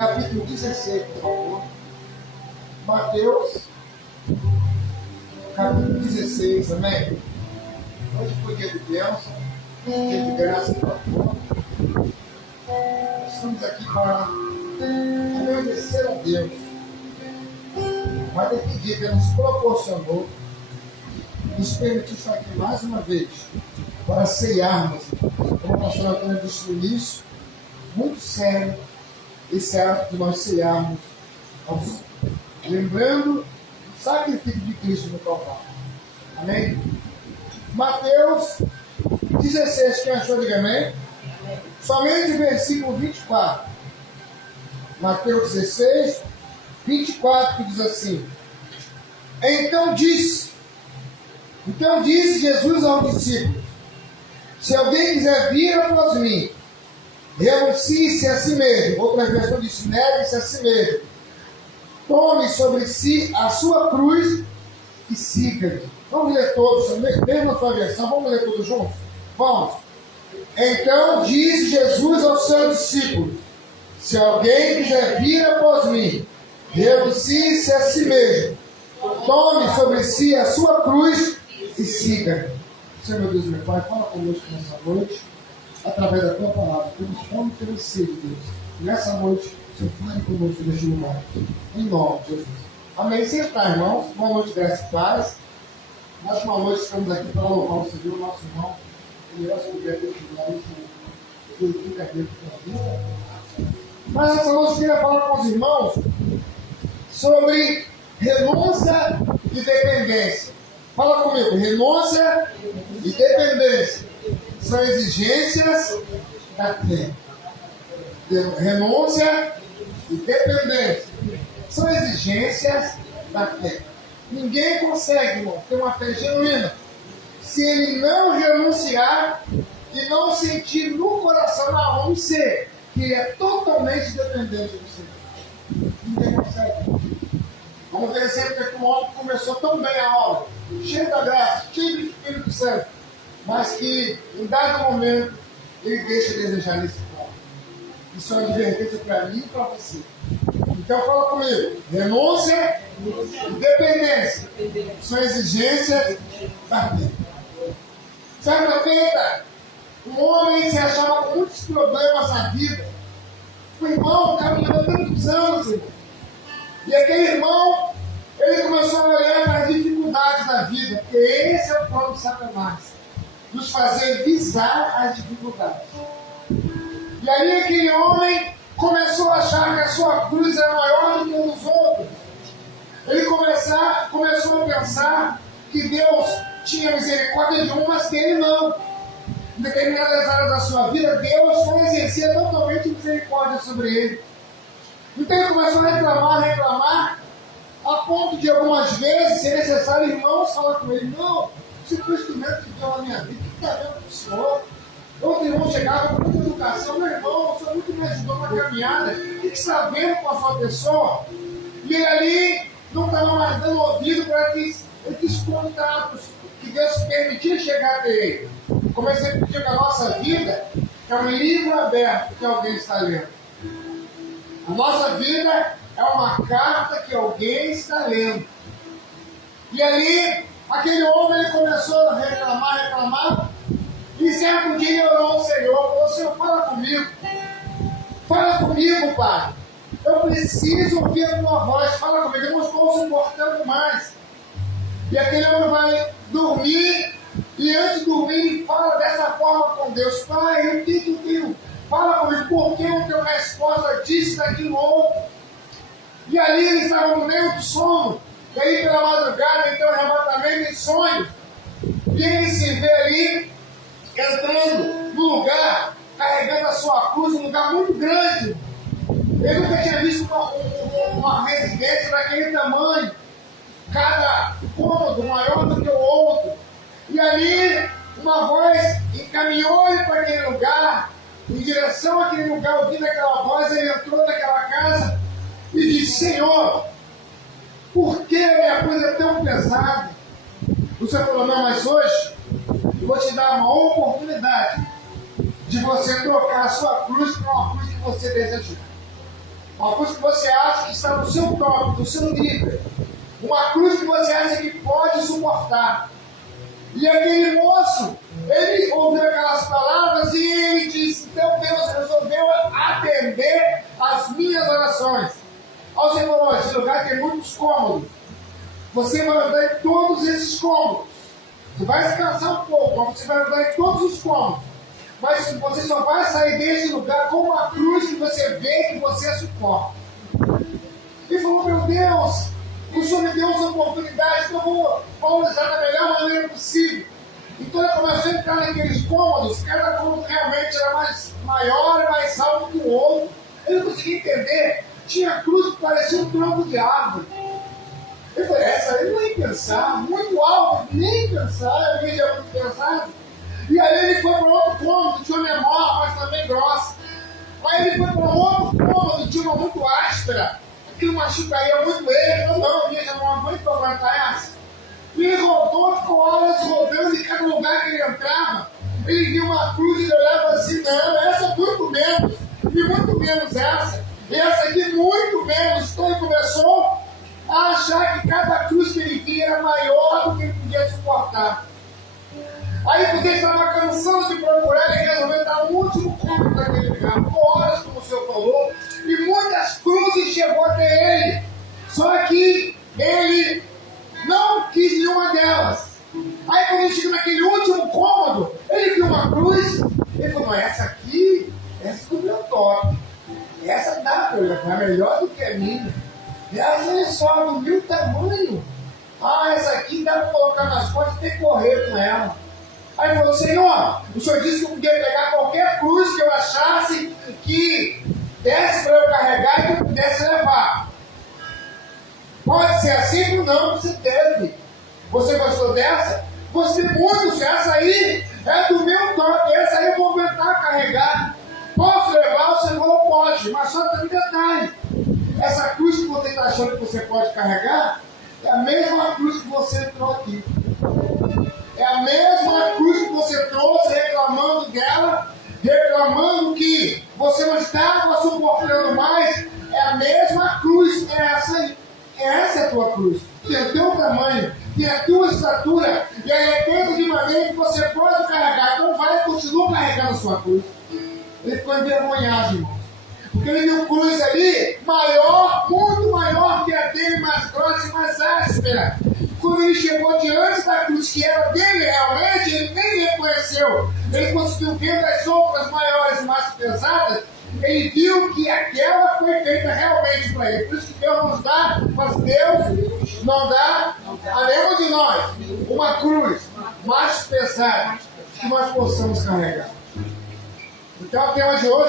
Capítulo 16, por favor. Mateus, capítulo 16, amém? Hoje foi dia de bênção, dia de graça e favor. Estamos aqui para agradecer a Deus, mas pedir que Ele nos proporcionou, nos permitiu estar aqui mais uma vez, para ceiarmos, como o pastor Antônio disse no início, muito sério, esse ato de nós cearmos ao Senhor, lembrando o sacrifício de Cristo no Calvário. Amém? Mateus 16, quem achou, diga amém? Somente o versículo 24. Mateus 16, 24, que diz assim: Então disse Jesus ao discípulo: Se alguém quiser vir após mim, renuncie-se a si mesmo. Outra versão diz: negue-se a si mesmo. Tome sobre si a sua cruz e siga-me. Vamos ler todos, mesmo na sua versão, vamos ler todos juntos? Vamos. Então disse Jesus ao seu discípulo: Se alguém quiser vir após mim, renuncie-se a si mesmo. Tome sobre si a sua cruz e siga-me. Senhor, meu Deus e meu Pai, fala conosco nessa noite, através da tua palavra, pelos fome e pelos sede, Deus. E nessa noite, Senhor, fale conosco neste lugar. Em nome de Jesus. Amém. Sentar, irmãos. Boa noite, graça e paz. Mais uma noite estamos aqui para louvar o Senhor, nosso irmão. Ele é o Senhor, Deus, mas essa noite eu queria falar com os irmãos sobre renúncia e dependência. Fala comigo. Renúncia e dependência são exigências da fé. Renúncia e dependência são exigências da fé. Ninguém consegue, irmão, ter uma fé genuína se ele não renunciar e não sentir no coração, na alma, um ser que ele é totalmente dependente do Senhor. Ninguém consegue. Vamos ver sempre que um homem começou tão bem a aula, cheio da graça, cheio do Espírito Santo, mas que em dado momento ele deixa de desejar nesse ponto. Isso é uma advertência para mim e para você. Então fala comigo. Renúncia e dependência são exigências da fé. Certa feita, um homem se achava com muitos problemas na vida. O irmão caminhou tantos anos, irmão. E aquele irmão, ele começou a olhar para as dificuldades da vida, porque esse é o plano de Satanás, nos fazer visar as dificuldades. E aí aquele homem começou a achar que a sua cruz era maior do que a dos outros. Ele começou a pensar que Deus tinha misericórdia de um, mas dele não. Em determinadas áreas da sua vida, Deus só exercia totalmente misericórdia sobre ele. Então ele começou a reclamar, a ponto de algumas vezes, se necessário, irmãos falar com ele: não, esse foi o instrumento que deu na minha vida, o que está vendo com o Senhor? Outro irmão chegava com muita educação: meu irmão, o Senhor muito me ajudou na caminhada, o que está vendo com a sua pessoa? E ele ali não estava mais dando ouvido para esses contatos que Deus permitia chegar até ele. Como eu sempre digo, a nossa vida é um livro aberto que alguém está lendo. A nossa vida é uma carta que alguém está lendo. E ali, aquele homem ele começou a reclamar. E certo dia ele orou ao Senhor, falou: Senhor, fala comigo. Fala comigo, Pai. Eu preciso ouvir a tua voz. Fala comigo, eu não estou suportando mais. E aquele homem vai dormir. E antes de dormir, ele fala dessa forma com Deus: Pai, o que eu tenho? Fala comigo, por que eu não tenho resposta disso, daquilo outro? E ali eles estavam no meio do sono. E aí pela madrugada, então, arrebatamento em sonho. E ele se vê ali, entrando no lugar, carregando a sua cruz, um lugar muito grande. Ele nunca tinha visto uma residência daquele tamanho. Cada cômodo maior do que o outro. E ali, uma voz encaminhou ele para aquele lugar. Em direção àquele lugar, ouvindo aquela voz, ele entrou naquela casa e disse: Senhor, por que a minha cruz é tão pesada? O Senhor falou: não, mas hoje eu vou te dar uma oportunidade de você trocar a sua cruz por uma cruz que você deseja. Uma cruz que você acha que está no seu top, no seu nível. Uma cruz que você acha que pode suportar. E aquele moço, ele ouviu aquelas palavras e ele disse: então Deus resolveu atender as minhas orações. Ao Senhor, esse lugar tem muitos cômodos. Você vai andar em todos esses cômodos. Você vai descansar um pouco, mas você vai andar em todos os cômodos. Mas você só vai sair desse lugar com uma cruz que você vê que você suporta. Ele falou: meu Deus, o Senhor me deu essa oportunidade, então eu vou usar da melhor maneira possível. Então ele começou a entrar naqueles cômodos, cada cômodo realmente era mais maior e mais alto que o outro. Ele não conseguia entender. Tinha cruz que parecia um tronco de árvore. Ele falou: essa aí não ia pensar, muito alto, nem pensar, eu ia muito pensar. E aí ele foi para outro cômodo, tinha uma menor, mas também grossa. Aí ele foi para outro cômodo, tinha uma muito áspera. Aquilo machucaria muito ele. Não, ia chamar uma mãe para aguentar essa. E ele rodou, ficou horas rodando em cada lugar que ele entrava. Ele viu uma cruz e ele olhava assim: não, essa muito menos. E muito menos essa. E essa aqui muito menos. Então ele começou a achar que cada cruz que ele via era maior do que ele podia suportar. Aí, porque ele estava cansando de procurar, ele resolveu dar o último cômodo daquele lugar. Por horas, como o Senhor falou, e muitas cruzes chegou até ele. Só que ele não quis nenhuma delas. Aí, quando ele chegou naquele último cômodo, ele viu uma cruz. Ele falou: essa aqui, essa é o meu top. Essa dá para levar, melhor do que a minha. Essa é só do meu tamanho. Essa aqui dá para colocar nas costas e ter que correr com ela. Aí ele falou: Senhor, o Senhor disse que eu podia pegar qualquer cruz que eu achasse que desse para eu carregar e que eu pudesse levar. Pode ser assim ou não? Você deve. Você gostou dessa? Gostei muito. Essa aí é do meu top. Essa aí eu vou aguentar carregar. Posso levar? O Senhor falou: pode. Mas só tem um detalhe. Essa cruz que você está achando que você pode carregar é a mesma cruz que você entrou aqui. É a mesma cruz que você trouxe reclamando dela, reclamando que você não estava suportando mais. É a mesma cruz, é essa aí. Essa é a tua cruz. Tem o teu tamanho, tem a tua estatura, e aí é coisa de maneira que você pode carregar. Então vai e continua carregando a sua cruz. Ele ficou envergonhado, irmão. Porque ele viu cruz ali, maior, muito maior que a dele, mais grossa e mais áspera. Quando ele chegou diante da cruz que era dele realmente, ele nem reconheceu. Ele conseguiu ver das outras maiores e mais pesadas. Ele viu que aquela foi feita realmente para ele. Por isso que Deus nos dá, mas Deus não dá a nenhum de nós uma cruz mais pesada que nós possamos carregar. Então o tema de hoje